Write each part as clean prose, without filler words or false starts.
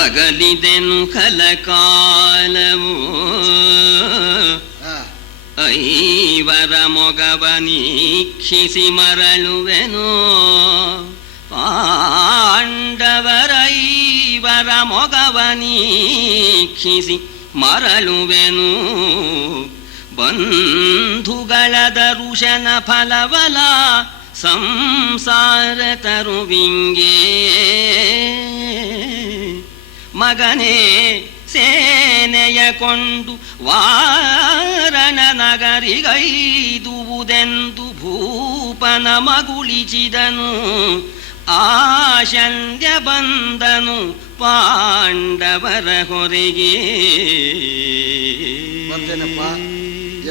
ಅಗಲಿದೆನು ಕಲಕಾಲವು ಐವರ ಮೊಗವನೀಕ್ಷಿಸಿ ಮರಳುವೆನು ಪಾಂಡವರೈವರ ಮೊಗವನೀಕ್ಷಿಸಿ ಮರಳುವೆನು ಬಂಧುಗಳ ದರುಶನ ಫಲವಲ ಸಂಸಾರ ತರುವಿಂಗೆ ಮಗನೇ ಸೇನೆಯ ಕೊಂಡು ವಾರಣ ನಗರಿಗೈದುವುದೆಂದು ಭೂಪನ ಮಗುಳಿಸಿದನು ಆಶಲ್ಯ ಬಂದನು ಪಾಂಡವರ ಹೊರೆಗೆ. ಬರ್ತೇನಪ್ಪ,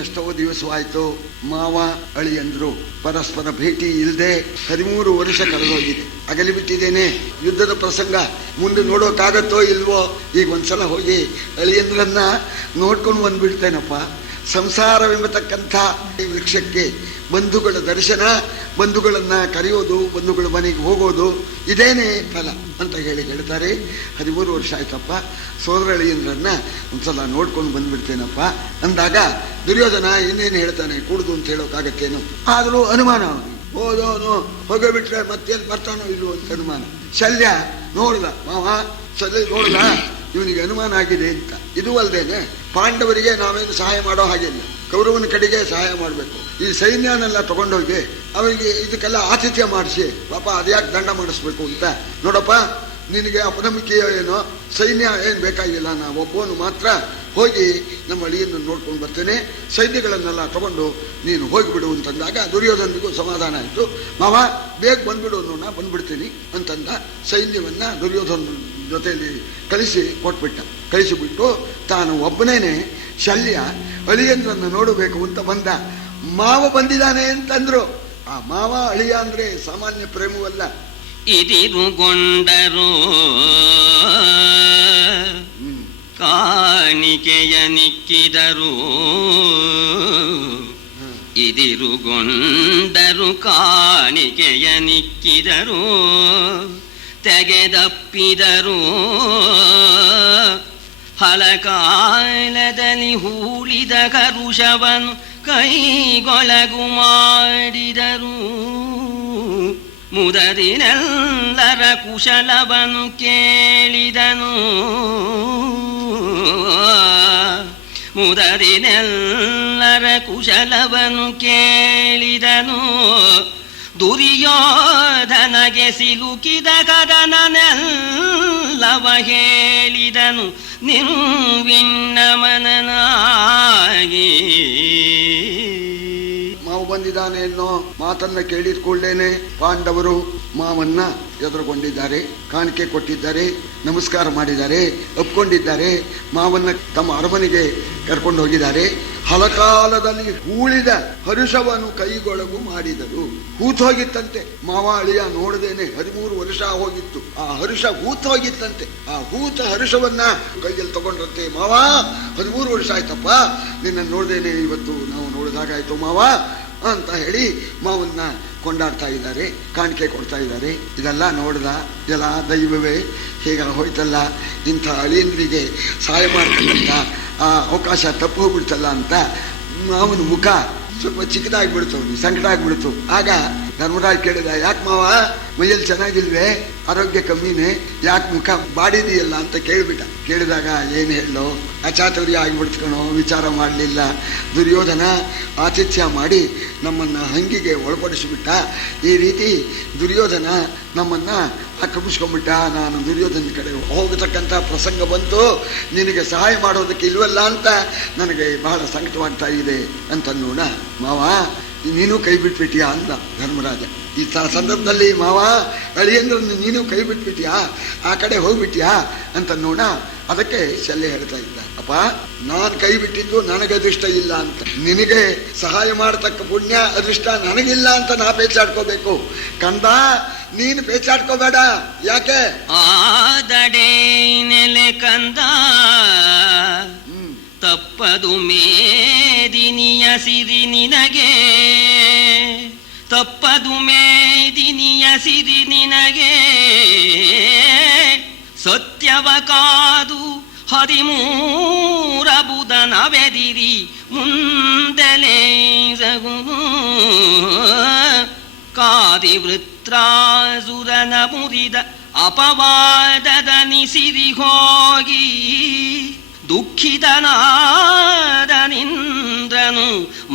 ಎಷ್ಟೋ ದಿವಸವಾಯ್ತು. ಮಾವ ಅಳಿಯಂದ್ರು ಪರಸ್ಪರ ಭೇಟಿ ಇಲ್ಲದೆ 13 ವರ್ಷ ಕಳೆದೋಗಿದೆ. ಅಗಲಿಬಿಟ್ಟಿದ್ದೇನೆ. ಯುದ್ಧದ ಪ್ರಸಂಗ ಮುಂದೆ ನೋಡೋಕ್ಕಾಗತ್ತೋ ಇಲ್ವೋ. ಈಗ ಒಂದ್ಸಲ ಹೋಗಿ ಅಳಿಯಂದ್ರನ್ನ ನೋಡ್ಕೊಂಡು ಬಂದ್ಬಿಡ್ತೇನಪ್ಪ. ಸಂಸಾರವೆಂಬತಕ್ಕಂಥ ಈ ವೃಕ್ಷಕ್ಕೆ ಬಂಧುಗಳ ದರ್ಶನ, ಬಂಧುಗಳನ್ನ ಕರೆಯೋದು, ಬಂಧುಗಳ ಮನೆಗೆ ಹೋಗೋದು, ಇದೇನೇ ಫಲ ಅಂತ ಹೇಳ್ತಾರೆ. 13 ವರ್ಷ ಆಯ್ತಪ್ಪ. ಸೋದರ ಅಳಿಯಂದ್ರನ್ನ ಒಂದ್ಸಲ ನೋಡ್ಕೊಂಡು ಬಂದ್ಬಿಡ್ತೇನಪ್ಪ ಅಂದಾಗ ದುರ್ಯೋಧನ ಇನ್ನೇನು ಹೇಳ್ತಾನೆ, ಕೂಡುದು ಅಂತ ಹೇಳೋಕ್ಕಾಗತ್ತೇನು? ಆದರೂ ಅನುಮಾನ. ಹೋದವನು ಹೋಗಬಿಟ್ರೆ ಮತ್ತೇನು ಬರ್ತಾನೋ ಇಲ್ವೋ ಅಂತ ಅನುಮಾನ. ಶಲ್ಯ ನೋಡ್ದ, ಮಾವ ಶಲ್ಯ ನೋಡ್ದ, ಇವನಿಗೆ ಅನುಮಾನ ಆಗಿದೆ ಅಂತ. ಇದು ಅಲ್ಲದೇನೆ ಪಾಂಡವರಿಗೆ ನಾವೇನು ಸಹಾಯ ಮಾಡೋ ಹಾಗಿಲ್ಲ, ಕೌರವನ ಕಡೆಗೆ ಸಹಾಯ ಮಾಡಬೇಕು. ಈ ಸೈನ್ಯನೆಲ್ಲ ತಗೊಂಡೋಗಿ ಅವರಿಗೆ ಇದಕ್ಕೆಲ್ಲ ಆತಿಥ್ಯ ಮಾಡಿಸಿ, ಪಾಪ ಅದ್ಯಾಕೆ ದಂಡ ಮಾಡಿಸ್ಬೇಕು ಅಂತ. ನೋಡಪ್ಪ, ನಿನಗೆ ಅಪನಂಬಿಕೆಯೋ ಏನೋ, ಸೈನ್ಯ ಏನು ಬೇಕಾಗಿಲ್ಲ, ನಾವು ಒಬ್ಬನು ಮಾತ್ರ ಹೋಗಿ ನಮ್ಮ ಅಳಿಯನ್ನು ನೋಡ್ಕೊಂಡು ಬರ್ತೇನೆ, ಸೈನ್ಯಗಳನ್ನೆಲ್ಲ ತಗೊಂಡು ನೀನು ಹೋಗಿಬಿಡು ಅಂತಂದಾಗ ದುರ್ಯೋಧನಿಗೂ ಸಮಾಧಾನ ಆಯಿತು. ಮಾವ ಬೇಗ ಬಂದ್ಬಿಡು, ನಾ ಬಂದ್ಬಿಡ್ತೀನಿ ಅಂತಂದ. ಸೈನ್ಯವನ್ನ ದುರ್ಯೋಧನ ಜೊತೆಯಲ್ಲಿ ಕಳಿಸಿಬಿಟ್ಟು ತಾನು ಒಬ್ಬನೇನೆ ಶಲ್ಯ ಅಳಿಯಂದ್ರನ್ನು ನೋಡಬೇಕು ಅಂತ ಬಂದ. ಮಾವ ಬಂದಿದ್ದಾನೆ ಅಂತಂದ್ರು. ಆ ಮಾವ ಅಳಿಯ ಅಂದ್ರೆ ಸಾಮಾನ್ಯ ಪ್ರೇಮವಲ್ಲ. ಇದಿರುಗೊಂಡರು ಕಾಣಿಕೆಯ ನಿಕ್ಕಿದರು, ಇದಿರುಗೊಂಡರು ಕಾಣಿಕೆಯ ನಿಕ್ಕಿದರು, ತೆಗೆದಪ್ಪಿದರು ಹಲಕಾಲದಲ್ಲಿ ಹೂಳಿದ ಕರುಷವನು ಕೈಗೊಳಗು ಮಾಡಿದರು. ಮುದರಿನೆಲ್ಲರ ಕುಶಲವನ್ನು ಕೇಳಿದನು, ಮುದರಿನೆಲ್ಲರ ಕುಶಲವನ್ನು ಕೇಳಿದನು. ದುರ್ಯೋಧನಗೆ ಸಿಲುಕಿದ ಕದನನೆಲ್ಲವ ಹೇಳಿದನು ನಿರ್ವಿಣ್ಣಮನನಾಗಿ. ಮಾವು ಬಂದಿದ್ದಾನೆ ಎನ್ನೋ ಮಾತನ್ನ ಕೇಳಿದ್ಕೊಳ್ಳೇನೆ ಪಾಂಡವರು ಮಾವನ್ನ ಎದುರುಗೊಂಡಿದ್ದಾರೆ, ಕಾಣಿಕೆ ಕೊಟ್ಟಿದ್ದಾರೆ, ನಮಸ್ಕಾರ ಮಾಡಿದ್ದಾರೆ, ಒಪ್ಕೊಂಡಿದ್ದಾರೆ. ಮಾವನ್ನ ತಮ್ಮ ಅರಮನೆಗೆ ಕರ್ಕೊಂಡು ಹೋಗಿದ್ದಾರೆ. ಹಲಕಾಲದಲ್ಲಿ ಹೂಳಿದ ಹರುಷವನ್ನು ಕೈಗೊಳಗು ಮಾಡಿದರು. ಹೂತೋಗಿತ್ತಂತೆ. ಮಾವ ಅಳಿಯ ನೋಡದೇನೆ 13 ವರ್ಷ ಹೋಗಿತ್ತು. ಆ ಹರುಷ ಹೂತೋಗಿತ್ತಂತೆ. ಆ ಹೂತ ಹರುಷವನ್ನ ಕೈಯಲ್ಲಿ ತಗೊಂಡ್ರಂತೆ. ಮಾವ 13 ವರ್ಷ ಆಯ್ತಪ್ಪ, ನಿನ್ನ ನೋಡ್ದೇನೆ ಇವತ್ತು ನಾವು ನೋಡಿದಾಗಾಯ್ತು ಮಾವ ಅಂತ ಹೇಳಿ ಮಾವನ್ನ ಕೊಂಡಾಡ್ತಾ ಇದ್ದಾರೆ, ಕಾಣಿಕೆ ಕೊಡ್ತಾ ಇದ್ದಾರೆ. ಇದೆಲ್ಲ ನೋಡ್ದ, ಎಲ್ಲ ದೈವವೇ ಹೇಗ ಹೋಯ್ತಲ್ಲ, ಇಂಥ ಅಳಿಯಂದ್ರಿಗೆ ಸಹಾಯ ಮಾಡ್ತಕ್ಕಂಥ ಆ ಅವಕಾಶ ತಪ್ಪು ಹೋಗ್ಬಿಡ್ತಲ್ಲ ಅಂತ ಅವನ ಮುಖ ಸ್ವಲ್ಪ ಚಿಕ್ಕದಾಗ್ಬಿಡ್ತು, ಸಂಕಟ ಆಗ್ಬಿಡ್ತು. ಆಗ ಧರ್ಮರಾಜ್ ಕೇಳಿದ, ಯಾಕೆ ಮಾವ ಮೈಯಲ್ಲಿ ಚೆನ್ನಾಗಿಲ್ವೇ, ಆರೋಗ್ಯ ಕಮ್ಮಿನೇ, ಯಾಕೆ ಮುಖ ಬಾಡಿದೆಯಲ್ಲ ಅಂತ ಕೇಳಿದಾಗ ಏನು ಹೇಳೋ, ಅಚಾತುರ್ಯ ಆಗಿಬಿಡ್ತ್ಕಣೋ, ವಿಚಾರ ಮಾಡಲಿಲ್ಲ. ದುರ್ಯೋಧನ ಆತಿಥ್ಯ ಮಾಡಿ ನಮ್ಮನ್ನು ಹಂಗಿಗೆ ಒಳಪಡಿಸಿಬಿಟ್ಟ. ಈ ರೀತಿ ದುರ್ಯೋಧನ ನಮ್ಮನ್ನ ಆಕ್ರಮಿಸ್ಕೊಂಡ್ಬಿಟ್ಟ. ನಾನು ದುರ್ಯೋಧನ ಕಡೆ ಹೋಗತಕ್ಕಂಥ ಪ್ರಸಂಗ ಬಂತು, ನಿನಗೆ ಸಹಾಯ ಮಾಡೋದಕ್ಕೆ ಇಲ್ವಲ್ಲ ಅಂತ ನನಗೆ ಬಹಳ ಸಂಕಟವಾಗ್ತಾ ಇದೆ ಅಂತಂದೋಣ. ಮಾವ ನೀನು ಕೈ ಬಿಟ್ಬಿಟ್ಟಿಯಾ ಅಂದ ಧರ್ಮರಾಜ. ಈ ಸಂದರ್ಭದಲ್ಲಿ ಮಾವ ಅಳಿಯಂದ್ರನ್ನು ನೀನು ಕೈ ಬಿಟ್ಬಿಟ್ಟಿಯಾ, ಆ ಕಡೆ ಹೋಗ್ಬಿಟ್ಟಿಯಾ ಅಂತ ನೋಡ. ಅದಕ್ಕೆ ಶಲ್ಯ ಹೇಳ್ತಾ ಇದ್ದ, ಅಪ್ಪ ನಾನು ಕೈ ಬಿಟ್ಟಿದ್ದು ನನಗೆ ಅದೃಷ್ಟ ಇಲ್ಲ ಅಂತ, ನಿನಗೆ ಸಹಾಯ ಮಾಡತಕ್ಕ ಪುಣ್ಯ ಅದೃಷ್ಟ ನನಗಿಲ್ಲ ಅಂತ ನಾ ಪೇಚಾಡ್ಕೋಬೇಕು. ಕಂದ ನೀನು ಪೇಚಾಡ್ಕೋಬೇಡ. ಯಾಕೆ ಆದಡೆ ನೆಲೆ ಕಂದ ತಪ್ಪದು ಮೇದಿನಿಯ ಸಿರಿ ನಿನಗೆ, ತಪ್ಪದು ಮೇದಿನಿಯ ಸಿರಿ ನಿನಗೆ, ಸತ್ಯವ ಕಾದು 13 ಬುಧನವೆದಿರಿ ಮುಂದೆಲೇ ಜಗುನು ಕಾದಿ ವೃತ್ರಾಸುರನ ಮುರಿದ ಅಪವಾದದ ನಿಸಿರಿ ಹೋಗಿ ದುಃಖಿತನಾದನಿಂದ್ರನು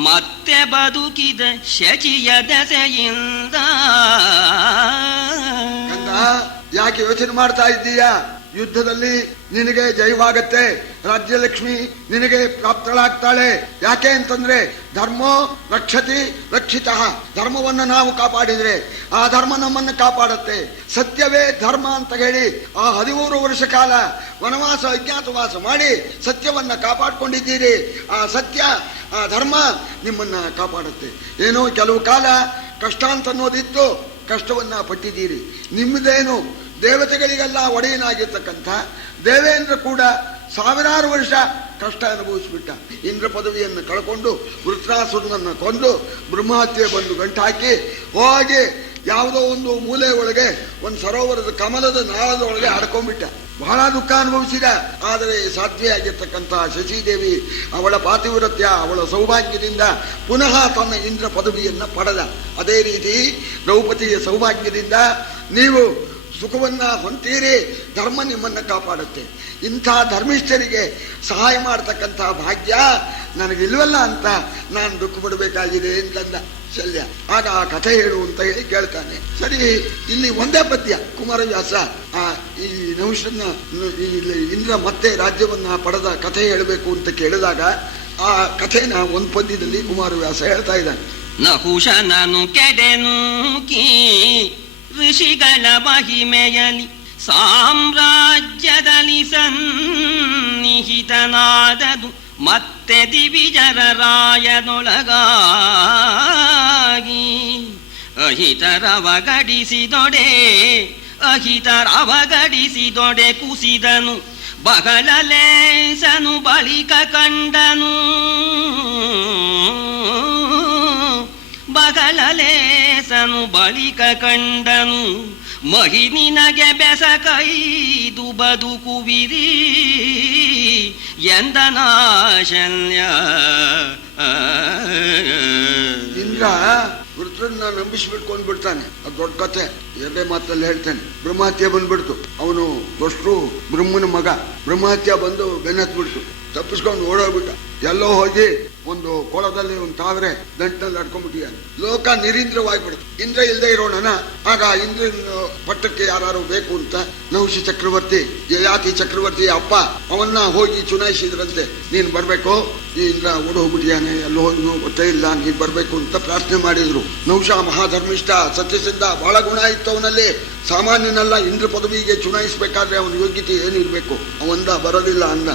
ಮತ್ತೆ ಬದುಕಿದ ಶಚಿಯ ದೆಸೆಯಿಂದ. ಯಾಕೆ ಯೋಚನೆ ಮಾಡ್ತಾ ಇದ್ದೀಯಾ? ಯುದ್ಧದಲ್ಲಿ ನಿನಗೆ ಜಯವಾಗತ್ತೆ, ರಾಜ್ಯಲಕ್ಷ್ಮಿ ನಿನಗೆ ಪ್ರಾಪ್ತಳಾಗ್ತಾಳೆ. ಯಾಕೆ ಅಂತಂದ್ರೆ ಧರ್ಮೋ ರಕ್ಷತಿ ರಕ್ಷಿತ. ಧರ್ಮವನ್ನು ನಾವು ಕಾಪಾಡಿದ್ರೆ ಆ ಧರ್ಮ ನಮ್ಮನ್ನು ಕಾಪಾಡುತ್ತೆ. ಸತ್ಯವೇ ಧರ್ಮ ಅಂತ ಹೇಳಿ ಆ 13 ವರ್ಷ ಕಾಲ ವನವಾಸ ಅಜ್ಞಾತವಾಸ ಮಾಡಿ ಸತ್ಯವನ್ನ ಕಾಪಾಡ್ಕೊಂಡಿದ್ದೀರಿ. ಆ ಸತ್ಯ ಆ ಧರ್ಮ ನಿಮ್ಮನ್ನ ಕಾಪಾಡುತ್ತೆ. ಏನೋ ಕೆಲವು ಕಾಲ ಕಷ್ಟ ಅಂತ ಅನ್ನೋದಿತ್ತು, ಕಷ್ಟವನ್ನ ಪಟ್ಟಿದ್ದೀರಿ. ನಿಮ್ಮದೇನು ದೇವತೆಗಳಿಗೆಲ್ಲ ಒಡೆಯನಾಗಿರ್ತಕ್ಕಂಥ ದೇವೇಂದ್ರ ಕೂಡ 1000 ವರ್ಷ ಕಷ್ಟ ಅನುಭವಿಸ್ಬಿಟ್ಟ. ಇಂದ್ರ ಪದವಿಯನ್ನು ಕಳ್ಕೊಂಡು ವೃತ್ರಾಸುರನನ್ನು ಕೊಂದು ಬ್ರಹ್ಮಹತ್ಯೆ ಬಂದು ಗಂಟಾಕಿ ಹೋಗಿ ಯಾವುದೋ ಒಂದು ಮೂಲೆ ಒಳಗೆ ಒಂದು ಸರೋವರದ ಕಮಲದ ನಾಳದೊಳಗೆ ಅಡ್ಕೊಂಡ್ಬಿಟ್ಟ. ಬಹಳ ದುಃಖ ಅನುಭವಿಸಿದ. ಆದರೆ ಸಾಧ್ವಿಯಾಗಿರ್ತಕ್ಕಂಥ ಶಶಿದೇವಿ ಅವಳ ಪಾತಿವ್ರತ್ಯ, ಅವಳ ಸೌಭಾಗ್ಯದಿಂದ ಪುನಃ ತನ್ನ ಇಂದ್ರ ಪದವಿಯನ್ನ ಪಡೆದ. ಅದೇ ರೀತಿ ದ್ರೌಪದಿಯ ಸೌಭಾಗ್ಯದಿಂದ ನೀವು ಸುಖವನ್ನ ಹೊಂತೀರಿ, ಧರ್ಮ ನಿಮ್ಮನ್ನ ಕಾಪಾಡುತ್ತೆ. ಇಂಥ ಧರ್ಮಿಷ್ಠರಿಗೆ ಸಹಾಯ ಮಾಡತಕ್ಕಂಥ ಭಾಗ್ಯ ನನಗಿಲ್ವಲ್ಲ ಅಂತ ನಾನು ದುಃಖ ಪಡಬೇಕಾಗಿದೆ ಅಂತಂದ ಶಲ್ಯ. ಆಗ ಆ ಕಥೆ ಹೇಳು ಅಂತ ಹೇಳಿ ಕೇಳ್ತಾನೆ. ಸರಿ, ಇಲ್ಲಿ ಒಂದೇ ಪದ್ಯ ಕುಮಾರವ್ಯಾಸ ಈ ನಹುಷನ್ನ ಇಂದ್ರ ಮತ್ತೆ ರಾಜ್ಯವನ್ನ ಪಡೆದ ಕಥೆ ಹೇಳಬೇಕು ಅಂತ ಕೇಳಿದಾಗ ಆ ಕಥೆನ ಒಂದು ಪದ್ಯದಲ್ಲಿ ಕುಮಾರವ್ಯಾಸ ಹೇಳ್ತಾ ಇದ್ದಾನೆ. ನಹುಷನನು ಕೆಡೆನು ಕೀ ಋಷಿಗಳ ಮಹಿಮೆಯಲಿ ಸಾಮ್ರಾಜ್ಯದಲ್ಲಿ ಸನ್ನಿಹಿತನಾದದು ಮತ್ತೆ ದಿವಿಜರ ರಾಯನೊಳಗಾಗಿ ಅಹಿತರವಗಡಿಸಿದೊಡೆ ಕುಸಿದನು ಬಹಳಲೇಸನು ಬಳಿಕ ಕಂಡನು ಬಗಲಲೇಸನು ಬಳಿಕ ಕಂಡನು ಮಹಿನಿನಗೆ ಬೆಸಕೈದು ಬದುಕುವಿರಿ ಎಂದನಾಶಲ್ಯ. ಇಂದ್ರ ವೃತ್ರನ್ನ ನಂಬಿಸ್ಬಿಟ್ಕೊಂಡ್ ಬಿಡ್ತಾನೆ. ಅದು ದೊಡ್ಡ ಕಥೆ, ಎರಡೇ ಮಾತಲ್ಲಿ ಹೇಳ್ತಾನೆ. ಬ್ರಹ್ಮಹತ್ಯೆ ಬಂದ್ಬಿಡ್ತು. ಅವನು ದೊಷ್ಟು ಬ್ರಹ್ಮನ ಮಗ. ಬ್ರಹ್ಮಹತ್ಯೆ ಬಂದು ಬೆನ್ನತ್ಬಿಡ್ತು. ತಪ್ಪಿಸ್ಕೊಂಡು ಓಡೋಗ್ಬಿಟ್ಟ. ಎಲ್ಲೋ ಹೋಗಿ ಒಂದು ಕೊಳದಲ್ಲಿ ಒಂದು ತಾವರೆ ದಂಟಲ್ಲಿ ಅಡ್ಕೊಂಡ್ಬಿಟ್ಟಿದ್ದಾನೆ. ಲೋಕ ನಿರೀಂದ್ರವಾಗಿಬಿಡ್ತು. ಇಂದ್ರ ಇಲ್ಲದೆ ಇರೋಣ. ಆಗ ಇಂದ್ರನ ಪಟ್ಟಕ್ಕೆ ಯಾರು ಬೇಕು ಅಂತ ನಹುಷ ಚಕ್ರವರ್ತಿ, ಯಯಾತಿ ಚಕ್ರವರ್ತಿಯ ಅಪ್ಪ, ಅವನ್ನ ಹೋಗಿ ಚುನಾಯಿಸಿದ್ರಂತೆ. ನೀನ್ ಬರ್ಬೇಕು, ಈ ಇಂದ್ರ ಓಡ್ ಹೋಗ್ಬಿಟ್ಟಿಯಾನೆ, ಎಲ್ಲೋ ಹೋಗಿ ಗೊತ್ತೇ ಇಲ್ಲ, ನೀನ್ ಬರ್ಬೇಕು ಅಂತ ಪ್ರಾರ್ಥನೆ ಮಾಡಿದ್ರು. ನಹುಷ ಮಹಾಧರ್ಮಿಷ್ಠ, ಸತ್ಯಸಿದ್ಧ, ಬಹಳ ಗುಣ ಇತ್ತು ಅವನಲ್ಲಿ. ಸಾಮಾನ್ಯನಲ್ಲ. ಇಂದ್ರ ಪದವಿಗೆ ಚುನಾಯಿಸ್ಬೇಕಾದ್ರೆ ಅವನ ಯೋಗ್ಯತೆ ಏನಿರ್ಬೇಕು. ಅವಂದ ಬರೋದಿಲ್ಲ ಅಂದ.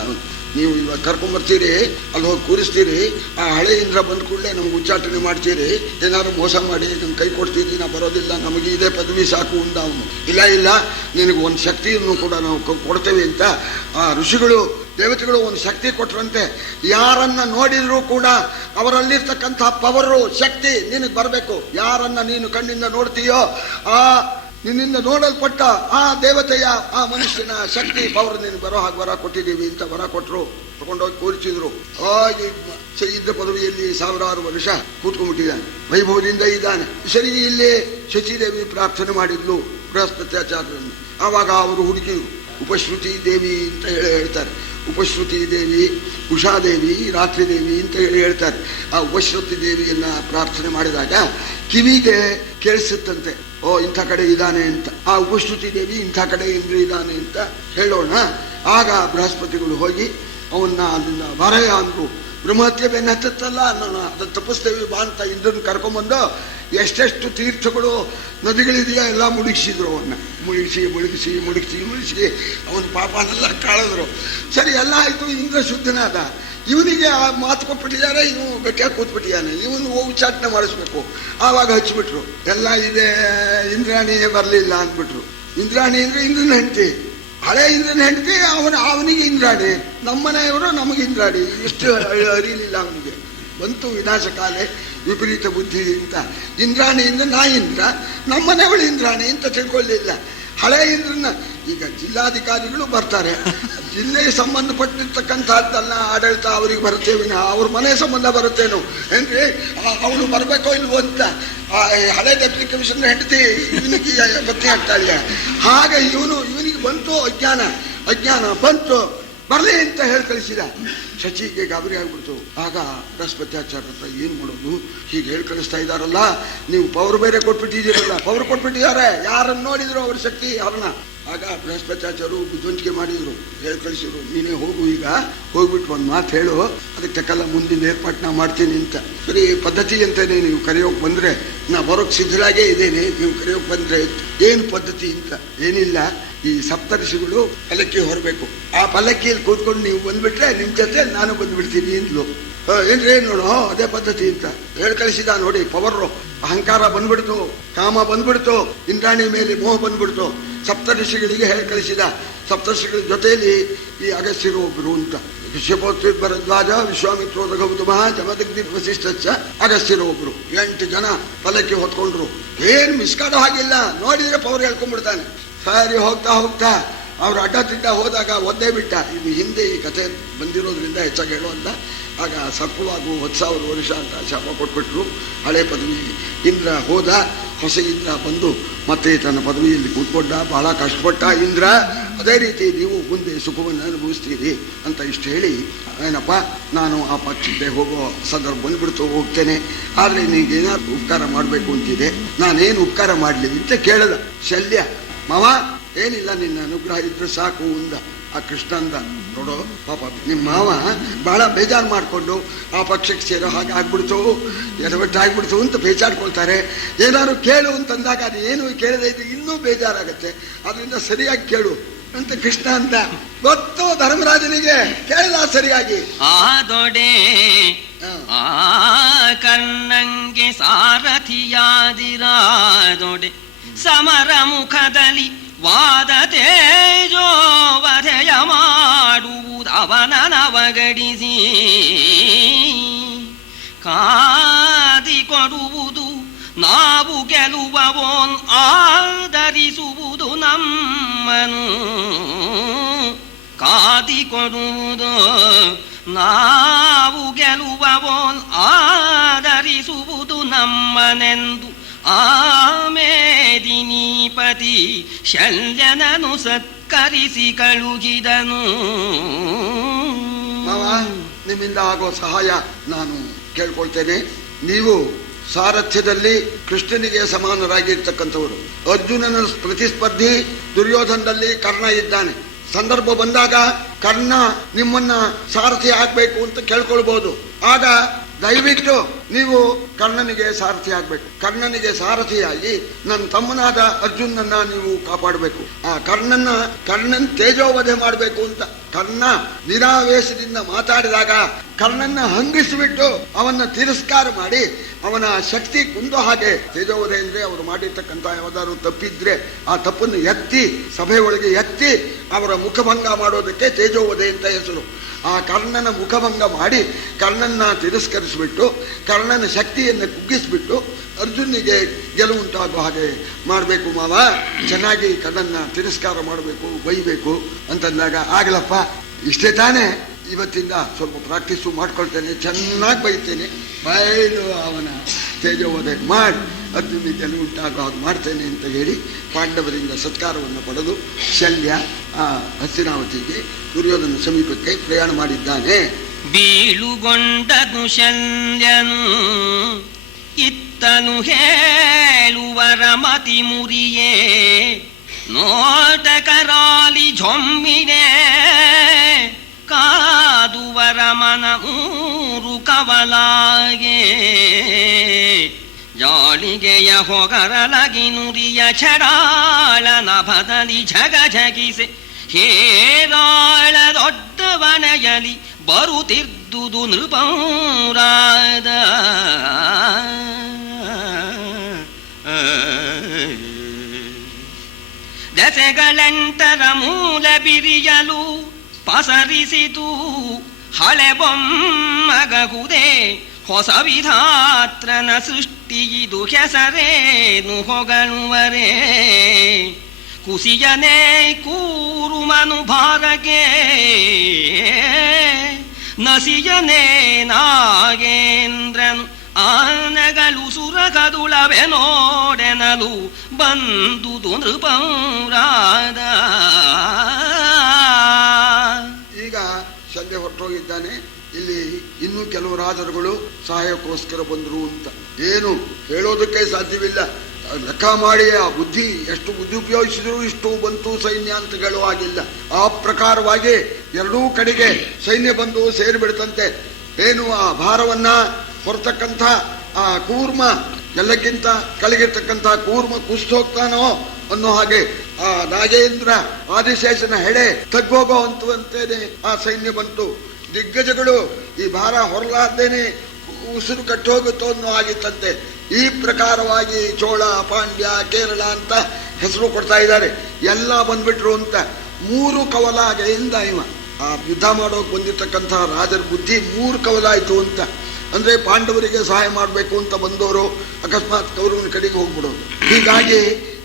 ನೀವು ಇವಾಗ ಕರ್ಕೊಂಡ್ಬರ್ತೀರಿ, ಅಲ್ಲಿ ಹೋಗಿ ಕೂರಿಸ್ತೀರಿ, ಆ ಹಳೆ ಇಂದ್ರ ಬಂದ ಕೂಡಲೇ ನಮ್ಗೆ ಉಚ್ಚಾಟನೆ ಮಾಡ್ತೀರಿ, ಏನಾದ್ರು ಮೋಸ ಮಾಡಿ ನಮ್ಗೆ ಕೈ ಕೊಡ್ತೀರಿ, ನಾ ಬರೋದಿಲ್ಲ, ನಮಗೆ ಇದೇ ಪದವಿ ಸಾಕು ಅಂತ ಅವನು. ಇಲ್ಲ, ನಿನಗೆ ಒಂದು ಶಕ್ತಿಯನ್ನು ಕೂಡ ನಾವು ಕೊಡ್ತೇವೆ ಅಂತ ಆ ಋಷಿಗಳು ದೇವತೆಗಳು ಒಂದು ಶಕ್ತಿ ಕೊಟ್ರಂತೆ. ಯಾರನ್ನ ನೋಡಿದ್ರು ಕೂಡ ಅವರಲ್ಲಿರ್ತಕ್ಕಂಥ ಪವರು, ಶಕ್ತಿ ನಿನಗೆ ಬರಬೇಕು. ಯಾರನ್ನ ನೀನು ಕಣ್ಣಿಂದ ನೋಡ್ತೀಯೋ ಆ ನಿನ್ನಿಂದ ನೋಡಲ್ಪಟ್ಟ ಆ ದೇವತೆಯ ಆ ಮನುಷ್ಯನ ಶಕ್ತಿ ಪವರ್ ನೀನು ಬರೋ ಹಾಗೆ ವರ ಕೊಟ್ಟಿದ್ದೀವಿ ಅಂತ ವರ ಕೊಟ್ಟರು. ತಗೊಂಡೋಗಿ ಕೂರಿಸಿದ್ರು. ಹಾಗೆ ಇಂದ್ರ ಪದವಿಯಲ್ಲಿ 1000 ವರ್ಷ ಕೂತ್ಕೊಂಡ್ಬಿಟ್ಟಿದ್ದಾನೆ, ವೈಭವದಿಂದ ಇದ್ದಾನೆ. ಸರಿ, ಇಲ್ಲಿ ಶಚಿದೇವಿ ಪ್ರಾರ್ಥನೆ ಮಾಡಿದ್ಲು ಬೃಹಸ್ಪತ್ಯಾಚಾರ್ಯರನ್ನು. ಆವಾಗ ಅವರು ಹುಡುಕಿದ್ರು. ಉಪಶ್ರುತಿ ದೇವಿ ಅಂತ ಹೇಳ್ತಾರೆ. ಉಪಶ್ರುತಿ ದೇವಿ, ಉಷಾದೇವಿ, ರಾತ್ರಿ ದೇವಿ ಅಂತ ಹೇಳ್ತಾರೆ. ಆ ಉಪಶ್ರುತಿ ದೇವಿಯನ್ನ ಪ್ರಾರ್ಥನೆ ಮಾಡಿದಾಗ ಕಿವಿಗೆ ಕೇಳಿಸುತ್ತಂತೆ, ಓ ಇಂಥ ಕಡೆ ಇದ್ದಾನೆ ಅಂತ. ಆ ಉಪಶ್ರುತಿ ದೇವಿ ಇಂಥ ಕಡೆ ಇಂದ್ರ ಇದ್ದಾನೆ ಅಂತ ಹೇಳೋಣ. ಆಗ ಬೃಹಸ್ಪತಿಗಳು ಹೋಗಿ ಅವನ್ನ ಅದನ್ನ ಬರಯ ಅಂದ್ರು. ಬ್ರಹ್ಮಹತ್ಯೆ ಬೆನ್ನ ಹತ್ತಲ್ಲ ಅನ್ನೋಣ, ಅದನ್ನ ತಪ್ಪಿಸ್ತೇವೆ ಬಾ ಅಂತ ಇಂದ್ರನ್ ಕರ್ಕೊಂಬಂದು ಎಷ್ಟೆಷ್ಟು ತೀರ್ಥಗಳು ನದಿಗಳಿದೆಯಾ ಎಲ್ಲ ಮುಳುಗಿಸಿದ್ರು. ಅವನ್ನ ಮುಳುಗಿಸಿ ಅವನ ಪಾಪನೆಲ್ಲ ಕಾಳಿದ್ರು. ಸರಿ, ಎಲ್ಲ ಆಯ್ತು. ಇಂದ್ರ ಶುದ್ಧನಾದ. ಇವನಿಗೆ ಆ ಮಾತು ಕೊಟ್ಬಿಟ್ಟಿದ್ದಾರೆ, ಇವನು ಗಟ್ಟಿಯಾಗಿ ಕೂತ್ಬಿಟ್ಟಿದ್ದಾನೆ, ಇವನು ಉಚ್ಚಾಟನೆ ಮಾಡಿಸ್ಬೇಕು. ಆವಾಗ ಹಚ್ಚಿಬಿಟ್ರು. ಎಲ್ಲ ಇದೆ, ಇಂದ್ರಾಣಿಯೇ ಬರಲಿಲ್ಲ ಅಂದ್ಬಿಟ್ರು. ಇಂದ್ರಾಣಿ ಅಂದ್ರೆ ಇಂದ್ರನ ಹೆಂಡತಿ, ಹಳೆ ಇಂದ್ರನ ಹೆಂಡತಿ, ಅವನಿಗೆ ಇಂದ್ರಾಣಿ. ನಮ್ಮನೆಯವರು ನಮಗೆ ಇಂದ್ರಾಣಿ. ಇಷ್ಟು ಅರಿಲಿಲ್ಲ ಅವನಿಗೆ. ಬಂತು ವಿನಾಶಕಾಲೆ ವಿಪರೀತ ಬುದ್ಧಿ ಅಂತ. ಇಂದ್ರಾಣಿಯಿಂದ ನಾ ಇಂದ್ರ, ನಮ್ಮನೆಯವಳು ಇಂದ್ರಾಣಿ ಅಂತ ತಿಳ್ಕೊಳ್ಳಿಲ್ಲ. ಹಳೆ ಇಂದ್ರನ ಈಗ ಜಿಲ್ಲಾಧಿಕಾರಿಗಳು ಬರ್ತಾರೆ, ಜಿಲ್ಲೆಗೆ ಸಂಬಂಧಪಟ್ಟಿರ್ತಕ್ಕಂಥದ್ದೆಲ್ಲ ಆಡಳಿತ ಅವ್ರಿಗೆ ಬರುತ್ತೇವೆ, ಅವ್ರ ಮನೆ ಸಂಬಂಧ ಬರುತ್ತೇನೋ ಏನ್ರಿ, ಅವನು ಬರಬೇಕೋ ಇಲ್ವೋ ಅಂತ ಹಳೆ ಡೆಪ್ಟಿ ಕಮಿಷನರ್ ಹೆಂಡತಿ ಇವನಿಗೆ ಬತ್ತಿ ಆಗ್ತಾಳೆ. ಹಾಗೆ ಇವನಿಗೆ ಬಂತು ಅಜ್ಞಾನ ಬಂತು, ಬರಲಿ ಅಂತ ಹೇಳಿ ಕಳಿಸಿದ. ಶಚಿಗೆ ಗಾಬರಿ ಆಗ್ಬಿಡ್ತು. ಆಗ ಬೃಹಸ್ಪತ್ಯಾಚಾರ್ಯ ಹತ್ರ ಏನ್ ಮಾಡೋದು, ಹೀಗೆ ಹೇಳಿ ಕಳಿಸ್ತಾ ಇದ್ದಾರಲ್ಲ, ನೀವು ಪವರ್ ಬೇರೆ ಕೊಟ್ಬಿಟ್ಟಿದ್ದೀರಲ್ಲ, ಪವರ್ ಕೊಟ್ಬಿಟ್ಟಿದ್ದಾರೆ, ಯಾರನ್ನು ನೋಡಿದ್ರು ಅವ್ರ ಶಕ್ತಿ ಹರಣ. ಆಗ ಬೃಹಸ್ಪತ್ಯಾಚಾರ್ಯರು ಬುದ್ಧಿವಂತಿಕೆ ಮಾಡಿದ್ರು, ಹೇಳಿ ಕಳಿಸಿದ್ರು, ನೀನೇ ಹೋಗು, ಈಗ ಹೋಗ್ಬಿಟ್ಟು ಒಂದು ಮಾತು ಹೇಳು, ಅದಕ್ಕೆ ತಕ್ಕಲ್ಲ ಮುಂದಿನ ಏರ್ಪಾಟ್ ನಾ ಮಾಡ್ತೀನಿ ಅಂತ. ಸರಿ ಪದ್ಧತಿ ಅಂತೇನೆ, ನೀವು ಕರೆಯೋಕೆ ಬಂದ್ರೆ ನಾ ಬರೋಕ್ ಸಿದ್ಧರಾಗೇ ಇದ್ದೇನೆ, ನೀವು ಕರೆಯೋಕೆ ಬಂದ್ರೆ ಏನು ಪದ್ಧತಿ ಅಂತ. ಏನಿಲ್ಲ, ಈ ಸಪ್ತರ್ಷಿಗಳು ಪಲ್ಲಕ್ಕಿ ಹೊರಬೇಕು, ಆ ಪಲ್ಲಕ್ಕಿಯಲ್ಲಿ ಕೂತ್ಕೊಂಡು ನೀವು ಬಂದ್ಬಿಟ್ರೆ ನಿಮ್ ಜೊತೆ ನಾನು ಬಂದ್ಬಿಡ್ತೀನಿ ಅಂದ್ಲು. ಏನ್ರಿ ನೋಡು ಅದೇ ಪದ್ಧತಿ ಅಂತ ಹೇಳಿ ಕಳಿಸಿದ. ನೋಡಿ ಪವರ್, ಅಹಂಕಾರ ಬಂದ್ಬಿಡ್ತು, ಕಾಮ ಬಂದ್ಬಿಡ್ತು, ಇಂದ್ರಾಣಿ ಮೇಲೆ ಮೋಹ ಬಂದ್ಬಿಡ್ತು. ಸಪ್ತರ್ಷಿಗಳಿಗೆ ಹೇಳಿ ಕಳಿಸಿದ. ಸಪ್ತರ್ಷಿಗಳ ಜೊತೆಯಲ್ಲಿ ಈ ಅಗಸ್ತ್ಯರು ಒಬ್ರು ಅಂತ, ಋಷಭೋತ್ರಿ ಭರದ್ವಾಜ, ವಿಶ್ವಾಮಿತ್ರೋದ ಗೌತಮ, ಜಮದಗ್ನಿ ವಸಿಷ್ಠ, ಅಗಸ್ತ್ಯರು ಒಬ್ರು. 8 ಜನ ಪಲ್ಲಕ್ಕಿ ಹೊತ್ಕೊಂಡ್ರು. ಏನ್ ಮಿಸ್ಕಾಡೋ ಹಾಗಿಲ್ಲ, ನೋಡಿದ್ರೆ ಪವರ್ ಹೇಳ್ಕೊಂಡ್ಬಿಡ್ತಾನೆ. ಸರಿ ಹೋಗ್ತಾ ಅವ್ರು ಅಡ್ಡ ಹೋದಾಗ ಒದ್ದೇ ಬಿಟ್ಟ. ಇದು ಹಿಂದೆ ಈ ಕಥೆ ಬಂದಿರೋದ್ರಿಂದ ಹೆಚ್ಚಾಗಿ ಹೇಳುವಂತ. ಆಗ ಸರ್ಪವಾಗು 10,000 ವರ್ಷ ಅಂತ ಶಾಪ ಕೊಟ್ಬಿಟ್ರು. ಹಳೆ ಪದವಿ ಇಂದ್ರ ಹೋದ, ಹೊಸ ಇಂದ್ರ ಬಂದು ಮತ್ತೆ ತನ್ನ ಪದವಿಯಲ್ಲಿ ಕೂತ್ಕೊಂಡ. ಬಹಳ ಕಷ್ಟಪಟ್ಟ ಇಂದ್ರ. ಅದೇ ರೀತಿ ನೀವು ಮುಂದೆ ಸುಖವನ್ನು ಅನುಭವಿಸ್ತೀರಿ ಅಂತ ಇಷ್ಟು ಹೇಳಿ, ಏನಪ್ಪ ನಾನು ಆ ಪಕ್ಷಕ್ಕೆ ಹೋಗೋ ಸಂದರ್ಭ ಬಂದ್ಬಿಡ್ತು, ಹೋಗ್ತೇನೆ, ಆದರೆ ನೀಗೇನಾದ್ರು ಉಪಕಾರ ಮಾಡಬೇಕು ಅಂತಿದೆ, ನಾನೇನು ಉಪಕಾರ ಮಾಡಲಿ ಅಂತ ಕೇಳದ. ಶಲ್ಯ, ಮಾವ ಏನಿಲ್ಲ, ನಿನ್ನ ಅನುಗ್ರಹ ಇದ್ರೆ ಸಾಕು ಅಂದ. ಆ ಕೃಷ್ಣ ಅಂದ, ನೋಡು ಪಾಪ ನಿಮ್ಮ ಮಾವ ಬಹಳ ಬೇಜಾರು ಮಾಡಿಕೊಂಡು ಆ ಪಕ್ಷಕ್ಕೆ ಸೇರೋ ಹಾಗೆ ಆಗ್ಬಿಡ್ತು, ಎಡವಟ್ಟಾಗ್ಬಿಡ್ತು ಅಂತ ಬೇಜಾರ್ಕೊಳ್ತಾರೆ. ಏನಾದ್ರು ಕೇಳು ಅಂತಂದಾಗ ಅದು ಏನು ಕೇಳದೆ ಇದ್ರೆ ಇನ್ನೂ ಬೇಜಾರಾಗತ್ತೆ, ಅದರಿಂದ ಸರಿಯಾಗಿ ಕೇಳು ಅಂತ ಕೃಷ್ಣ ಅಂತ. ಗೊತ್ತು ಧರ್ಮರಾಜನಿಗೆ, ಕೇಳಿದ ಸರಿಯಾಗಿ. ಆದೊಡೆ ಆ ಕಣ್ಣಂಗೆ ಸಾರಥಿಯಾದಿರಾದೊಡೆ ಸಮರ ಮುಖದಲ್ಲಿ ವಾದ ತೇಜೋವಧೆಯ ಮಾಡುವುದು ಅವನವಗಡಿಸಿ ಕಾದಿಕೊಡುವುದು ನಾವು ಗೆಲುವವೋನ್ ಆದರಿಸುವುದು ನಮ್ಮನು ಕಾದಿಕೊಡುವುದು ನಾವು ಗೆಲುವವೋನ್ ಆದರಿಸುವುದು ನಮ್ಮನೆಂದು ಆಮೇದಿನೀಪತಿ ಶಲ್ಯನನು ಸತ್ಕರಿಸಿ ಕಳುಹಿದನು. ನಿಮ್ಮಿಂದ ಆಗೋ ಸಹಾಯ ನಾನು ಕೇಳ್ಕೊಳ್ತೇನೆ. ನೀವು ಸಾರಥ್ಯದಲ್ಲಿ ಕೃಷ್ಣನಿಗೆ ಸಮಾನರಾಗಿರ್ತಕ್ಕಂಥವರು. ಅರ್ಜುನನ ಪ್ರತಿಸ್ಪರ್ಧಿ ದುರ್ಯೋಧನದಲ್ಲಿ ಕರ್ಣ ಇದ್ದಾನೆ. ಸಂದರ್ಭ ಬಂದಾಗ ಕರ್ಣ ನಿಮ್ಮನ್ನ ಸಾರಥಿ ಆಗ್ಬೇಕು ಅಂತ ಕೇಳ್ಕೊಳ್ಬಹುದು. ಆಗ ದಯವಿಟ್ಟು ನೀವು ಕರ್ಣನಿಗೆ ಸಾರಥಿ ಆಗ್ಬೇಕು. ಕರ್ಣನಿಗೆ ಸಾರಥಿಯಾಗಿ ನನ್ನ ತಮ್ಮನಾದ ಅರ್ಜುನನ್ನ ನೀವು ಕಾಪಾಡಬೇಕು. ಆ ಕರ್ಣನ್ ತೇಜೋವಧೆ ಮಾಡಬೇಕು ಅಂತ. ಕರ್ಣ ನಿರಾವೇಶದಿಂದ ಮಾತಾಡಿದಾಗ ಕರ್ಣನ್ನ ಹಂಗಿಸಿಬಿಟ್ಟು ಅವನ್ನ ತಿರಸ್ಕಾರ ಮಾಡಿ ಅವನ ಶಕ್ತಿ ಕುಂದೋ ಹಾಗೆ ತೇಜೋವಧೆ ಅಂದ್ರೆ ಅವರು ಮಾಡಿರ್ತಕ್ಕಂಥ ಯಾವ್ದಾದ್ರು ತಪ್ಪಿದ್ರೆ ಆ ತಪ್ಪನ್ನು ಎತ್ತಿ ಸಭೆ ಒಳಗೆ ಎತ್ತಿ ಅವರ ಮುಖಭಂಗ ಮಾಡೋದಕ್ಕೆ ತೇಜೋವಧೆ ಅಂತ ಹೆಸರು. ಆ ಕರ್ಣನ ಮುಖಭಂಗ ಮಾಡಿ ಕರ್ಣನ್ನ ತಿರಸ್ಕರಿಸಿಬಿಟ್ಟು ಕರ್ಣನ ಶಕ್ತಿಯನ್ನು ಕುಗ್ಗಿಸ್ಬಿಟ್ಟು ಅರ್ಜುನಿಗೆ ಗೆಲುವುಂಟಾಗುವ ಹಾಗೆ ಮಾಡಬೇಕು. ಮಾವ ಚೆನ್ನಾಗಿ ಕರ್ಣನ್ನ ತಿರಸ್ಕಾರ ಮಾಡಬೇಕು, ಬೈಬೇಕು ಅಂತಂದಾಗ ಆಗಲಪ್ಪ ಇಷ್ಟೇ ತಾನೇ, ಇವತ್ತಿಂದ ಸ್ವಲ್ಪ ಪ್ರಾಕ್ಟೀಸು ಮಾಡ್ಕೊಳ್ತೇನೆ, ಚೆನ್ನಾಗಿ ಬೈತೇನೆ, ಬಯಲು ಅವನ ತೇಜೋವಧೆ ಮಾಡಿ ಅರ್ಜುನಿಗೆ ಗೆಲುವುಂಟಾಗುವ ಹಾಗೆ ಮಾಡ್ತೇನೆ ಅಂತ ಹೇಳಿ ಪಾಂಡವರಿಂದ ಸತ್ಕಾರವನ್ನು ಪಡೆದು ಶಲ್ಯ ಆ ಹಸ್ತಿನಾವತಿಗೆ ದುರ್ಯೋಧನ ಸಮೀಪಕ್ಕೆ ಪ್ರಯಾಣ ಮಾಡಿದ್ದಾನೆ. ಬೀಳುಗೊಂಡನು ಶಲ್ಯನು ಇತ್ತನು ಹೇಳುವರ ಮತಿ ಮುರಿಯೇ ನೋಟಕರಾಲಿ ಝೊಮ್ಮಿನೆ ಕಾದುವರ ಮನ ಮೂರು ಕವಲಾಗೆ ಜಾಳಿಗೆಯ ಹೊಗರಲಗಿ ನುರಿಯ ಛಡಾಳ ನಭದಲ್ಲಿ ಝಗ ಝಗಿಸೆ ಹೇರಾಳ ದೊಡ್ಡವನೆಯಲಿ ಬರುತ್ತಿದ್ದುದು ನೃಪೌರಾದ ದೆಸೆಗಳೆಂಟರ ಮೂಲ ಬಿರಿಯಲು ಪಸರಿಸಿತು ಹಳೆ ಬೊಮ್ಮಗಹುದೇ ಹೊಸ ವಿಧಾತ್ರನ ಸೃಷ್ಟಿಯಿದು ಹೆಸರೇನು ಹೊಗಳುವರೇ ಕುಸಿಯನೇ ಕೂರುಮನು ಭಾರಗೆ ನಸಿಯನೇ ನಾಗೇಂದ್ರನು ಆನೆಗಳು ಸುರಗದುಳವೆ ನೋಡೆನಲು ಬಂದುದು ನೃಪಂರಾದ. ಈಗ ಶಲ್ಯ ಹೊರಟೋಗಿದ್ದಾನೆ. ಇಲ್ಲಿ ಇನ್ನೂ ಕೆಲವು ರಾಜರುಗಳು ಸಹಾಯಕ್ಕೋಸ್ಕರ ಬಂದರು ಅಂತ ಏನು ಹೇಳೋದಕ್ಕೆ ಸಾಧ್ಯವಿಲ್ಲ. ಲೆಕ್ಕ ಮಾಡಿ ಆ ಬುದ್ಧಿ ಎಷ್ಟು ಬುದ್ಧಿ ಉಪಯೋಗಿಸಿದ್ರು ಇಷ್ಟು ಬಂತು ಸೈನ್ಯ ಅಂತ ಹೇಳುವಾಗಿಲ್ಲ. ಆ ಪ್ರಕಾರವಾಗಿ ಎರಡೂ ಕಡೆಗೆ ಸೈನ್ಯ ಬಂದು ಸೇರಿಬಿಡ್ತಂತೆ. ಏನು ಆ ಭಾರವನ್ನ ಹೊರತಕ್ಕಂಥ ಆ ಕೂರ್ಮ ಎಲ್ಲಕ್ಕಿಂತ ಕೆಳಗಿರ್ತಕ್ಕಂಥ ಕೂರ್ಮ ಕುಸ್ತೋಗ್ತಾನೋ ಅನ್ನೋ ಹಾಗೆ ಆ ನಾಗೇಂದ್ರ ಆದಿಶೇಷನ ಹೆಡೆ ತಗ್ಗೋಗೋ ಅಂತೇನೆ ಆ ಸೈನ್ಯ ಬಂತು. ದಿಗ್ಗಜಗಳು ಈ ಭಾರ ಹೊರಲಾರ್ದೇನೆ ಉಸಿರು ಕಟ್ಟೋಗುತ್ತೋ ಅನ್ನೋ ಆಗಿತ್ತಂತೆ. ಈ ಪ್ರಕಾರವಾಗಿ ಚೋಳ, ಪಾಂಡ್ಯ, ಕೇರಳ ಅಂತ ಹೆಸರು ಕೊಡ್ತಾ ಇದ್ದಾರೆ. ಎಲ್ಲ ಬಂದ್ಬಿಟ್ರು ಅಂತ 3 ಕವಲಾಗೆಯಿಂದ ಇವ ಆ ಯುದ್ಧ ಮಾಡೋಕೆ ಬಂದಿರ್ತಕ್ಕಂಥ ರಾಜರ ಬುದ್ಧಿ 3 ಕವಲಾಯಿತು ಅಂತ. ಅಂದ್ರೆ ಪಾಂಡವರಿಗೆ ಸಹಾಯ ಮಾಡಬೇಕು ಅಂತ ಬಂದವರು ಅಕಸ್ಮಾತ್ ಕೌರವನ ಕಡೆಗೆ ಹೋಗ್ಬಿಡೋದು. ಹೀಗಾಗಿ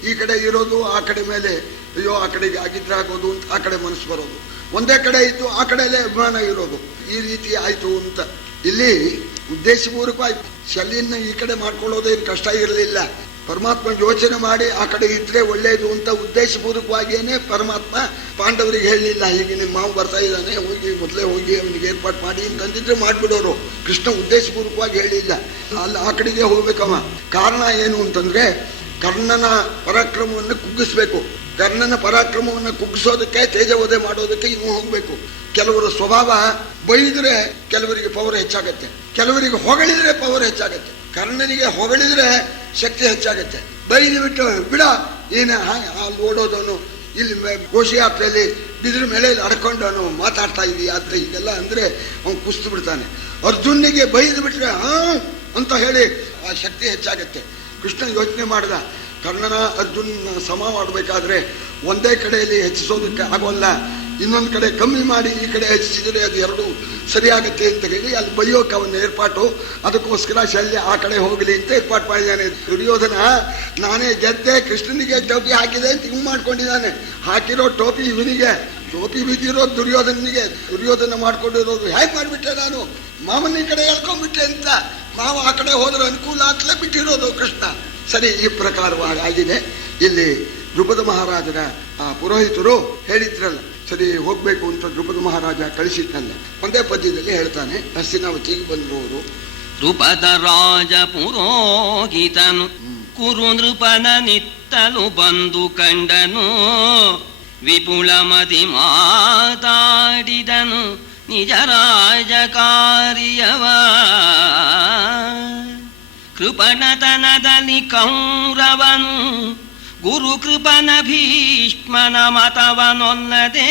ಈ ಕಡೆ ಇರೋದು ಆ ಕಡೆ ಮೇಲೆ ಅಯ್ಯೋ ಆ ಕಡೆಗೆ ಆಗಿದ್ರೆ ಆಗೋದು ಅಂತ ಆ ಕಡೆ ಮನಸ್ಸು ಬರೋದು, ಒಂದೇ ಕಡೆ ಇದ್ದು ಆ ಕಡೆಯಲ್ಲೇ ಅಭಿಮಾನ ಇರೋದು, ಈ ರೀತಿ ಆಯ್ತು ಅಂತ. ಇಲ್ಲಿ ಉದ್ದೇಶಪೂರ್ವಕವಾಗಿ ಶಲ್ಯನ್ನ ಈ ಕಡೆ ಮಾಡ್ಕೊಳ್ಳೋದೇನು ಕಷ್ಟ ಇರಲಿಲ್ಲ. ಪರಮಾತ್ಮ ಯೋಚನೆ ಮಾಡಿ ಆ ಕಡೆ ಇದ್ರೆ ಒಳ್ಳೇದು ಅಂತ ಉದ್ದೇಶಪೂರ್ವಕವಾಗಿಯೇನೆ ಪರಮಾತ್ಮ ಪಾಂಡವರಿಗೆ ಹೇಳಲಿಲ್ಲ. ಹೀಗೆ ನಿಮ್ಮ ಮಾವು ಬರ್ತಾ ಇದ್ದಾನೆ, ಹೋಗಿ ಮೊದಲೇ ಹೋಗಿ ಅವನಿಗೆ ಏರ್ಪಾಟ್ ಮಾಡಿ ಅಂತಂದಿದ್ರೆ ಮಾಡ್ಬಿಡೋರು. ಕೃಷ್ಣ ಉದ್ದೇಶಪೂರ್ವಕವಾಗಿ ಹೇಳಿಲ್ಲ, ಅಲ್ಲಿ ಆ ಕಡೆಗೆ ಹೋಗ್ಬೇಕವ. ಕಾರಣ ಏನು ಅಂತಂದ್ರೆ ಕರ್ಣನ ಪರಾಕ್ರಮವನ್ನು ಕುಗ್ಗಿಸ್ಬೇಕು. ಕರ್ಣನ ಪರಾಕ್ರಮವನ್ನು ಕುಗ್ಗಿಸೋದಕ್ಕೆ, ತೇಜವಧೆ ಮಾಡೋದಕ್ಕೆ ಇವು ಹೋಗ್ಬೇಕು. ಕೆಲವರ ಸ್ವಭಾವ ಬೈದ್ರೆ ಕೆಲವರಿಗೆ ಪವರ್ ಹೆಚ್ಚಾಗತ್ತೆ, ಕೆಲವರಿಗೆ ಹೊಗಳಿದ್ರೆ ಪವರ್ ಹೆಚ್ಚಾಗತ್ತೆ. ಕರ್ಣನಿಗೆ ಹೊಗಳಿದ್ರೆ ಶಕ್ತಿ ಹೆಚ್ಚಾಗತ್ತೆ, ಬೈದು ಬಿಟ್ಟು ಬಿಡ ಏನ ಅಲ್ಲಿ ಓಡೋದವನು, ಇಲ್ಲಿ ಘೋಷಯಾತ್ರೆಯಲ್ಲಿ ಬಿದ್ರ ಮೇಲೆ ಅಡ್ಕೊಂಡವನು ಮಾತಾಡ್ತಾ ಇದೀಯ ಅಂತ ಹೀಗೆಲ್ಲ ಅಂದ್ರೆ ಅವನು ಕುಸ್ತು ಬಿಡ್ತಾನೆ. ಅರ್ಜುನಿಗೆ ಬೈದು ಬಿಟ್ರೆ ಅಂತ ಹೇಳಿ ಆ ಶಕ್ತಿ ಹೆಚ್ಚಾಗತ್ತೆ. ಕೃಷ್ಣ ಯೋಚನೆ ಮಾಡ್ದ, ಕರ್ಣನ ಅರ್ಜುನ್ ಸಮ ಮಾಡಬೇಕಾದ್ರೆ ಒಂದೇ ಕಡೆಯಲ್ಲಿ ಹೆಚ್ಚಿಸೋದಕ್ಕೆ ಆಗೋಲ್ಲ, ಇನ್ನೊಂದು ಕಡೆ ಕಮ್ಮಿ ಮಾಡಿ ಈ ಕಡೆ ಹೆಚ್ಚಿಸಿದರೆ ಅದು ಎರಡು ಸರಿಯಾಗತ್ತೆ ಅಂತ ಹೇಳಿ ಅಲ್ಲಿ ಬೈಯೋಕೆ ಅವನ ಏರ್ಪಾಟು. ಅದಕ್ಕೋಸ್ಕರ ಶಲ್ಯ ಆ ಕಡೆ ಹೋಗಲಿ ಅಂತ ಏರ್ಪಾటు ಮಾಡಿದ್ದಾನೆ. ದುರ್ಯೋಧನ ನಾನೇ ಗೆದ್ದೆ, ಕೃಷ್ಣನಿಗೆ ಟೋಪಿ ಹಾಕಿದೆ ಅಂತ ಇವ್ ಮಾಡ್ಕೊಂಡಿದ್ದಾನೆ. ಹಾಕಿರೋ ಟೋಪಿ ಇವನಿಗೆ, ಟೋಪಿ ಬಿದ್ದಿರೋದು ದುರ್ಯೋಧನಿಗೆ. ದುರ್ಯೋಧನ ಮಾಡ್ಕೊಂಡಿರೋದು ಹೇಗೆ ಮಾಡಿಬಿಟ್ಟೆ ನಾನು, ಮಾಮನ ಕಡೆ ಹೇಳ್ಕೊಂಡ್ಬಿಟ್ಟೆ ಅಂತ. ಮಾವ ಆ ಕಡೆ ಹೋದ್ರೆ ಅನುಕೂಲ ಅಂತಲೇ ಬಿಟ್ಟಿರೋದು ಕೃಷ್ಣ. ಸರಿ, ಈ ಪ್ರಕಾರವಾಗಿ ಆಗಿದೆ. ಇಲ್ಲಿ ದ್ರುಪದ ಮಹಾರಾಜರ ಆ ಪುರೋಹಿತರು ಹೇಳಿದ್ರಲ್ಲ, ಸರಿ ಹೋಗ್ಬೇಕು ಅಂತ ದ್ರುಪದ ಮಹಾರಾಜ ಕಳಿಸಿದ್ನಲ್ಲ, ಒಂದೇ ಪದ್ಯದಲ್ಲಿ ಹೇಳ್ತಾನೆ. ಹಸ್ತಿನಾವತಿಗೆ ಬಂದವರು ದ್ರುಪದ ರಾಜ ಪುರೋಹಿತನು ಕುರು ನೃಪನ ನಿತ್ತಲು ಬಂದು ಕಂಡನು, ವಿಪುಲ ಮತಿ ಮಾತಾಡಿದನು ನಿಜ ರಾಜ ಕಾರ್ಯವ. ಕೃಪಣತನದಲ್ಲಿ ಕೌರವನು ಗುರು ಕೃಪನ ಭೀಷ್ಮನ ಮತವನೊಲ್ಲದೆ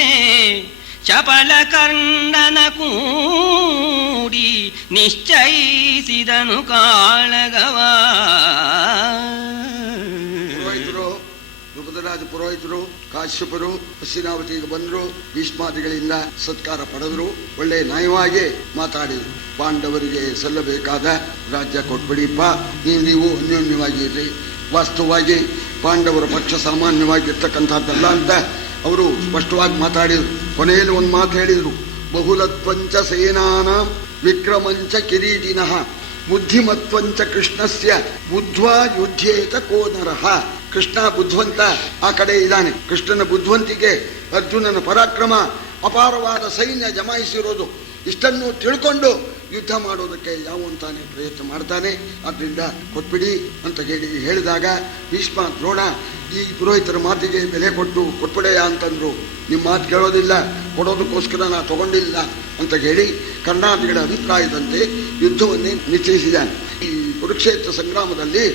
ಚಪಲ ಕರ್ಣನ ಕೂಡಿ ನಿಶ್ಚಯಿಸಿದನು ಕಾಳಗವ. ಪುರೋಹಿತರು, ದ್ರುಪದರಾಜ ಪುರೋಹಿತರು ಕಾಶ್ಯಪರು ಹಸ್ತಿನಾವತಿಗೆ ಬಂದರು. ಭೀಷ್ಮಾದಿಗಳಿಂದ ಸತ್ಕಾರ ಪಡೆದರು. ಒಳ್ಳೆ ನ್ಯಾಯವಾಗಿ ಮಾತಾಡಿದರು. ಪಾಂಡವರಿಗೆ ಸಲ್ಲಬೇಕಾದ ರಾಜ್ಯ ಕೊಟ್ಬಿಡಿಪ್ಪ, ನೀವು ಅನ್ಯೋನ್ಯವಾಗಿರ್ರಿ. ವಾಸ್ತವವಾಗಿ ಪಾಂಡವರ ಪಕ್ಷ ಸಾಮಾನ್ಯವಾಗಿರ್ತಕ್ಕಂಥದ್ದಲ್ಲ ಅಂತ ಅವರು ಸ್ಪಷ್ಟವಾಗಿ ಮಾತಾಡಿದರು. ಕೊನೆಯಲ್ಲಿ ಒಂದು ಮಾತು ಹೇಳಿದರು, ಬಹುಲತ್ವಂಚ ಸೇನಾನ ವಿಕ್ರಮಂಚ ಕಿರೀಟಿನಃ ಬುದ್ಧಿಮತ್ವಂಚ ಕೃಷ್ಣಸ್ಯ ಬುದ್ಧ್ವಾ ಯುಧ್ಯೇತ ಕೋ ನರಃ. ಕೃಷ್ಣ ಬುದ್ಧಿವಂತ ಆ ಕಡೆ ಇದ್ದಾನೆ. ಕೃಷ್ಣನ ಬುದ್ಧಿವಂತಿಕೆ, ಅರ್ಜುನನ ಪರಾಕ್ರಮ, ಅಪಾರವಾದ ಸೈನ್ಯ ಜಮಾಯಿಸಿರೋದು, ಇಷ್ಟನ್ನು ತಿಳ್ಕೊಂಡು ಯುದ್ಧ ಮಾಡೋದಕ್ಕೆ ಯಾವಂತಾನೆ ಪ್ರಯತ್ನ ಮಾಡ್ತಾನೆ. ಆದ್ದರಿಂದ ಕೊಟ್ಬಿಡಿ ಅಂತ ಹೇಳಿದಾಗ ಭೀಷ್ಮ ದ್ರೋಣ ಈ ಪುರೋಹಿತರ ಮಾತಿಗೆ ಬೆಲೆ ಕೊಟ್ಟು ಕೊಟ್ಬಿಡೆಯ ಅಂತಂದ್ರು. ನಿಮ್ಮ ಮಾತು ಕೇಳೋದಿಲ್ಲ, ಕೊಡೋದಕ್ಕೋಸ್ಕರ ನಾ ತಗೊಂಡಿಲ್ಲ ಅಂತ ಹೇಳಿ ಕರ್ಣಾದಿಗಳ ಅಭಿಪ್ರಾಯದಂತೆ ಯುದ್ಧವನ್ನೇ ನಿಶ್ಚಯಿಸಿದ್ದಾನೆ. ಈ ಕುರುಕ್ಷೇತ್ರ ಸಂಗ್ರಾಮದಲ್ಲಿ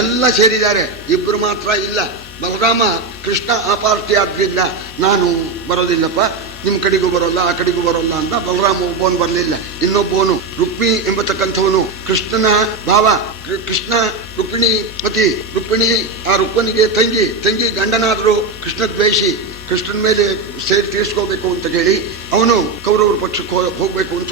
ಎಲ್ಲ ಸೇರಿದ್ದಾರೆ, ಇಬ್ಬರು ಮಾತ್ರ ಇಲ್ಲ. ಬಲರಾಮ ಕೃಷ್ಣ ಆ ಪಾರ್ಟಿ ಆದ್ರಿಂದ ನಾನು ಬರೋದಿಲ್ಲಪ್ಪ, ನಿಮ್ಮ ಕಡೆಗೂ ಬರೋಲ್ಲ ಆ ಕಡೆಗೂ ಬರೋಲ್ಲ ಅಂತ ಬಲರಾಮ ಒಬ್ಬವನು ಬರಲಿಲ್ಲ. ಇನ್ನೊಬ್ಬವನು ರುಕ್ಮಿಣಿ ಎಂಬತಕ್ಕಂಥವನು ಕೃಷ್ಣನ ಭಾವ. ಕೃಷ್ಣ ರುಕ್ಮಿಣಿ ಪತಿ, ರುಕ್ಮಿಣಿ ಆ ರುಕ್ಮನಿಗೆ ತಂಗಿ ಗಂಡನಾದರೂ ಕೃಷ್ಣ ದ್ವೇಷಿ. ಕೃಷ್ಣನ ಮೇಲೆ ಸೇರಿ ತೀರ್ಸ್ಕೋಬೇಕು ಅಂತ ಹೇಳಿ ಅವನು ಕೌರವರ ಪಕ್ಷಕ್ಕೆ ಹೋಗ್ಬೇಕು ಅಂತ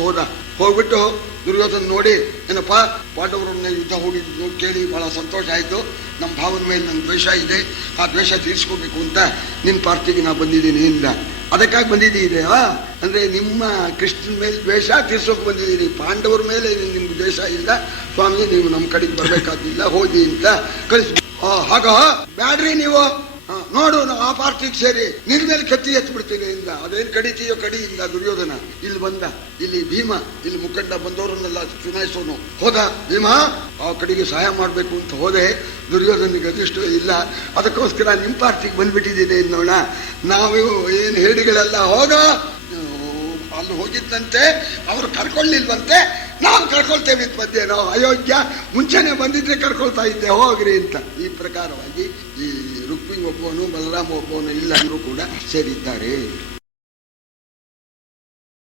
ಹೋಗ್ಬಿಟ್ಟು ದುರ್ಯೋಧನ ನೋಡಿ, ಏನಪ್ಪ ಪಾಂಡವರನ್ನ ಯುದ್ಧ ಹೋಗಿದ್ದು ಕೇಳಿ ಬಹಳ ಸಂತೋಷ ಆಯ್ತು, ನಮ್ಮ ಭಾವನ ಮೇಲೆ ನನ್ನ ದ್ವೇಷ ಇದೆ, ಆ ದ್ವೇಷ ತೀರ್ಸ್ಕೋಬೇಕು ಅಂತ ನಿನ್ನ ಪಾರ್ಟಿಗೆ ನಾ ಬಂದಿದ್ದೀನಿ ಇಂದ. ಅದಕ್ಕಾಗಿ ಬಂದಿದ್ದೀರಾ ಅಂದ್ರೆ ನಿಮ್ಮ ಕೃಷ್ಣನ ಮೇಲೆ ದ್ವೇಷ ತೀರ್ಸೋಕೆ ಬಂದಿದ್ದೀರಿ, ಪಾಂಡವರ ಮೇಲೆ ನಿಮ್ಗೆ ದ್ವೇಷ ಇಲ್ಲ ಸ್ವಾಮಿ, ನೀವು ನಮ್ಮ ಕಡೆಗೆ ಬರ್ಬೇಕಾದಿಲ್ಲ ಹೋಗಿ ಅಂತ ಕಳಿಸ್. ಹಾಗ ಬ್ಯಾಡ್ರಿ ನೀವು ನೋಡು, ನಾವು ಆ ಪಾರ್ಟಿಗೆ ಸೇರಿ ನಿನ್ ಮೇಲೆ ಕತ್ತಿ ಎತ್ತು ಬಿಡ್ತೀನಿ ಇಂದ. ಅದೇನ್ ಕಡಿತೀಯೋ ಕಡಿಯಿಂದ ದುರ್ಯೋಧನ ಇಲ್ಲಿ ಬಂದ, ಇಲ್ಲಿ ಭೀಮ ಇಲ್ಲಿ ಮುಖಂಡ ಬಂದವರನ್ನೆಲ್ಲ ಚುನಾಯಿಸೋನು ಹೋದ. ಭೀಮ ಆ ಕಡೆಗೆ ಸಹಾಯ ಮಾಡ್ಬೇಕು ಅಂತ ಹೋದೆ, ದುರ್ಯೋಧನಿಗೆ ಅದೃಷ್ಟ ಇಲ್ಲ, ಅದಕ್ಕೋಸ್ಕರ ನಿಮ್ ಪಾರ್ಟಿಗೆ ಬಂದ್ಬಿಟ್ಟಿದ್ದೀನಿ ನೋಡ. ನಾವು ಏನ್ ಹೇಳಿಗಳೆಲ್ಲ ಹೋಗ ಅಲ್ಲಿ ಹೋಗಿದ್ದಂತೆ ಅವ್ರು ಕರ್ಕೊಳ್ಳಿಲ್ವಂತೆ, ನಾವು ಕರ್ಕೊಳ್ತೇವೆ ಅಂತ ಮಧ್ಯೆ ನಾವು ಅಯೋಗ್ಯ, ಮುಂಚೆನೆ ಬಂದಿದ್ರೆ ಕರ್ಕೊಳ್ತಾ ಇದ್ದೆ ಹೋಗ್ರಿ ಅಂತ. ಈ ಪ್ರಕಾರವಾಗಿ ಈ ರುಕ್ಮಿಣಿ ಒಬ್ಬವನು ಬಲರಾಮ ಒಬ್ಬವನು ಇಲ್ಲ ಅಂದ್ರೂ ಕೂಡ ಸೇರಿದ್ದಾರೆ.